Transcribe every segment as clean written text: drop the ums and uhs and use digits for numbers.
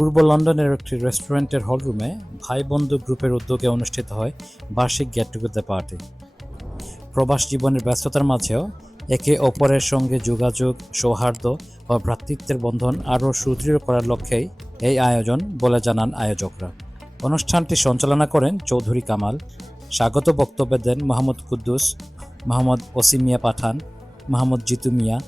পূর্ব লন্ডনের একটি রেস্টুরেন্টের হলরুমে ভাই বন্ধু গ্রুপের উদ্যোগে অনুষ্ঠিত হয় বার্ষিক গেট টুগেদার পার্টি। প্রবাস জীবনের ব্যস্ততার মাঝেও একে অপরের সঙ্গে যোগাযোগ, সৌহার্দ্য ও ভ্রাতৃত্বের বন্ধন আরও সুদৃঢ় করার লক্ষ্যেই এই আয়োজন বলে জানান আয়োজকরা। অনুষ্ঠানটি সঞ্চালনা করেন চৌধুরী কামাল। স্বাগত বক্তব্য দেন মোহাম্মদ কুদ্দুস, মোহাম্মদ ওসিমিয়া পাঠান, মোহাম্মদ জিতু মিয়া,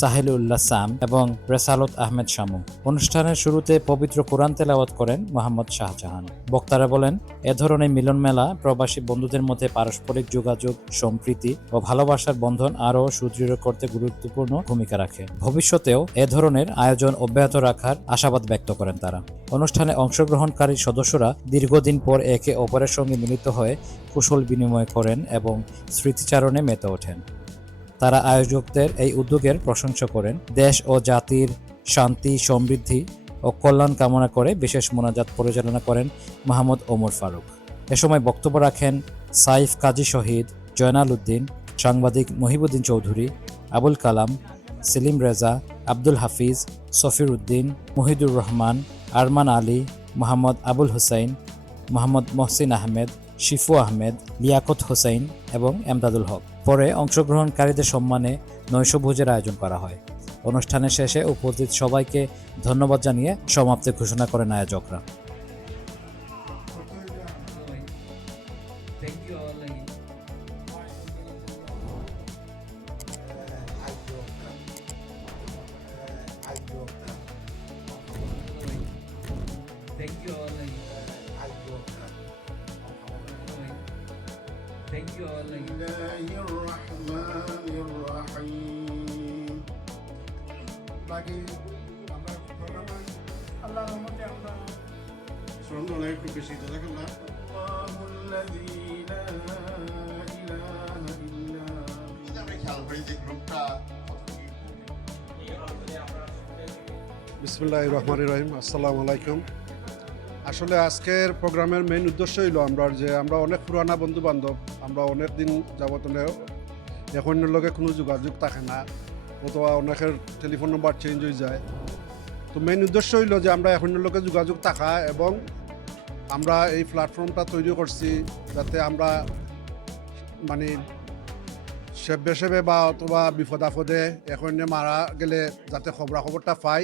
সাহেলুল্লাহ সাম এবং রেসালত আহমেদ শামু। অনুষ্ঠানের শুরুতে পবিত্র কোরআন তেলাওয়াত করেন মোহাম্মদ শাহজাহান। বক্তারা বলেন, এ ধরনের মিলন মেলা প্রবাসী বন্ধুদের মধ্যে পারস্পরিক যোগাযোগ, সম্প্রীতি ও ভালোবাসার বন্ধন আরও সুদৃঢ় করতে গুরুত্বপূর্ণ ভূমিকা রাখে। ভবিষ্যতেও এ ধরনের আয়োজন অব্যাহত রাখার আশাবাদ ব্যক্ত করেন তারা। অনুষ্ঠানে অংশগ্রহণকারী সদস্যরা দীর্ঘদিন পর একে অপরের সঙ্গে মিলিত হয়ে কুশল বিনিময় করেন এবং স্মৃতিচারণে মেতে ওঠেন। তারা আয়োজকদের এই উদ্যোগের প্রশংসা করেন। দেশ ও জাতির শান্তি, সমৃদ্ধি ও কল্যাণ কামনা করে বিশেষ মোনাজাত পরিচালনা করেন মোহাম্মদ ওমর ফারুক। এ সময় বক্তব্য রাখেন সাইফ কাজী শহীদ, জয়নাল উদ্দিন, সাংবাদিক মহিবুদ্দিন চৌধুরী, আবুল কালাম, সেলিম রেজা, আব্দুল হাফিজ, সফির উদ্দিন, মুহিদুর রহমান, আরমান আলী, মোহাম্মদ আবুল হুসাইন, মোহাম্মদ মহসিন আহমেদ, শিফু আহমেদ, লিয়াকত হোসাইন এবং এমদাদুল হক। পরে অংশগ্রহণকারীদের সম্মানে নৈশভোজের আয়োজন করা হয়। অনুষ্ঠানের শেষে উপস্থিত সবাইকে ধন্যবাদ জানিয়ে সমাপ্তি ঘোষণা করেন আয়োজকরা। বাকি আমরা প্রোগ্রামে আল্লাহর রহমতে আমরা শ্রমণে একটু বেশি জাযাকাল্লাহ আল্লাহুল্লাযী লা ইলাহা ইল্লা আমরা খেয়াল করি যে গ্রুপটা বিসমিল্লাহির রহমানির রহিম। আসসালামু আলাইকুম। আসলে আজকের প্রোগ্রামের মেইন উদ্দেশ্য হইল আমরা অনেক পুরানা বন্ধু বান্ধব, আমরা অনেক দিন যাবত এখন লগে কোনো যোগাযোগ থাকে না, অথবা অনেকের টেলিফোন নাম্বার চেঞ্জ হয়ে যায়। তো মেইন উদ্দেশ্য হইল যে আমরা এখন লোকের যোগাযোগ থাকা, এবং আমরা এই প্ল্যাটফর্মটা তৈরি করছি যাতে আমরা মানে সেবে বা অথবা বিপদ আপদে এখন মারা গেলে যাতে খবরটা পাই,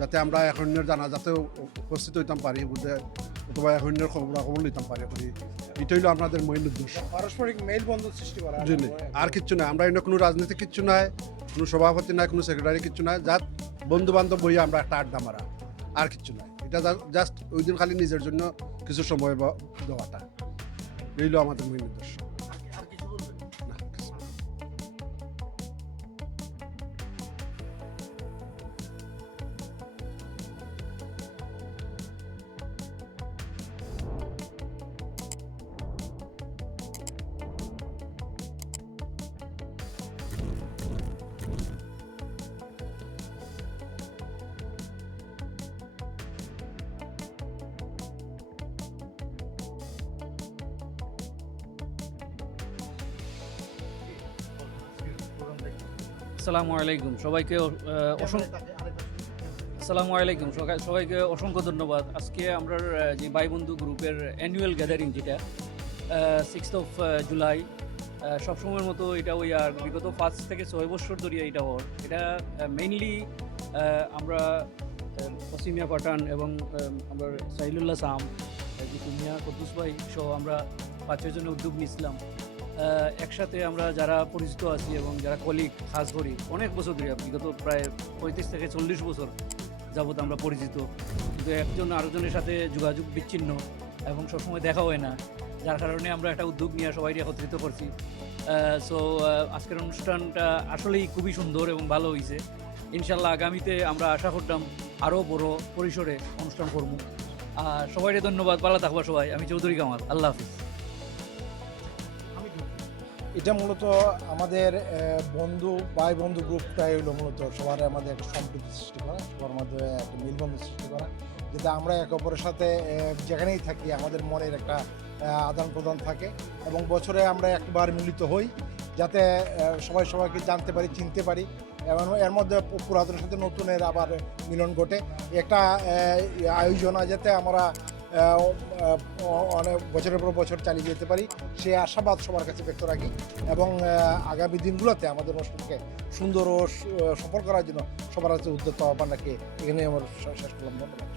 যাতে আমরা এখনের জানাজাতে উপস্থিত হইতাম পারি বুঝে, অথবা এখনের খবর নিতাম পারি করি। এটা হইল আপনাদের মেইন উদ্দেশ্য। পারস্পরিক মেল বন্ধন সৃষ্টি করা, আর কিচ্ছু নাই। আমরা এনে কোনো রাজনীতি কিচ্ছু নাই, কোনো সভাপতি নাই, কোনো সেক্রেটারি কিচ্ছু নাই, জাস্ট বন্ধু বান্ধব বইয়ে আমরা একটা আড্ডা মারা, আর কিচ্ছু নাই। এটা জাস্ট ওই দিন খালি নিজের জন্য কিছু সময় দেওয়াটা, এই হলো আমাদের মেইন উদ্দেশ্য। আসসালামু আলাইকুম সবাইকে আসসালামু আলাইকুম সবাইকে অসংখ্য ধন্যবাদ। আজকে আমরা যে ভাই বন্ধু গ্রুপের অ্যানুয়াল গ্যাদারিং, যেটা 6 জুলাই, সবসময়ের মতো এটা ওই আর বিগত 5 থেকে 6 বছর ধরে এটা এটা মেইনলি আমরা ওসিমিয়া পাঠান এবং আমরা সাহিলুল্লাহ সাম, জিতুমিয়া, কুদ্দুস ভাই সহ আমরা 5-6 জনের উদ্যোগ নিয়েছিলাম। একসাথে আমরা যারা পরিচিত আছি এবং যারা কলিগ কাজ করি অনেক বছর ধরে, বিগত প্রায় 35 থেকে 40 বছর যাবত আমরা পরিচিত, কিন্তু একজন আরেকজনের সাথে যোগাযোগ বিচ্ছিন্ন এবং সবসময় দেখা হয় না, যার কারণে আমরা একটা উদ্যোগ নিয়ে সবাই একত্রিত করছি। সো আজকের অনুষ্ঠানটা আসলেই খুবই সুন্দর এবং ভালো হয়েছে। ইনশাল্লাহ আগামীতে আমরা আশা করতাম আরও বড় পরিসরে অনুষ্ঠান করব। সবাইকে ধন্যবাদ, ভালো থাকবা সবাই। আমি চৌধুরী কামাল, আল্লাহ হাফিজ। এটা মূলত আমাদের ভাই বন্ধু গ্রুপটাই হলো মূলত সবার আমাদের একটা সম্প্রীতি সৃষ্টি করা, সবার মধ্যে একটা মিলবন্ধন সৃষ্টি করা, যাতে আমরা একে অপরের সাথে যেখানেই থাকি আমাদের মনের একটা আদান প্রদান থাকে, এবং বছরে আমরা একবার মিলিত হই, যাতে সবাই সবাইকে জানতে পারি, চিনতে পারি, এবং এর মধ্যে পুরাতনের সাথে নতুনের আবার মিলন ঘটে। একটা আয়োজন যাতে আমরা অনেক বছরের পর বছর চালিয়ে যেতে পারি সে আশাবাদ সবার কাছে ব্যক্ত রাখি, এবং আগামী দিনগুলোতে আমাদের অনুষ্ঠানকে সুন্দর ও সফল করার জন্য সবার কাছে উদ্যত আহ্বান রাখি এখানে আমার শেষ করলাম। ধন্যবাদ।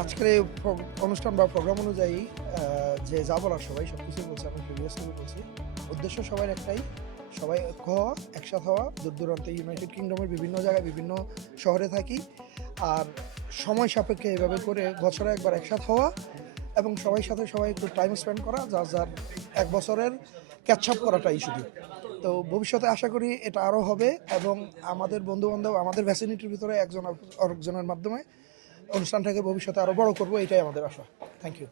আজকের এই অনুষ্ঠান বা প্রোগ্রাম অনুযায়ী যে যা বলার সবাই সব কিছুই বলছে, আমি প্রিভিয়াসলি বলছি। উদ্দেশ্য সবার একটাই, সবাই ঐক্য হওয়া, একসাথে হওয়া। দূর দূরান্তে ইউনাইটেড কিংডমের বিভিন্ন জায়গায় বিভিন্ন শহরে থাকি, আর সময় সাপেক্ষে এভাবে করে বছরে একবার একসাথে হওয়া এবং সবাই সাথে সবাই একটু টাইম স্পেন্ড করা, যার যার এক বছরের ক্যাচআপ করাটাই শুধু। তো ভবিষ্যতে আশা করি এটা আরও হবে, এবং আমাদের বন্ধুবান্ধব আমাদের ভ্যাসিনিটির ভিতরে একজন আরেকজনের মাধ্যমে অনুষ্ঠানটাকে ভবিষ্যতে আরও বড় করবো, এটাই আমাদের আশা। Thank you.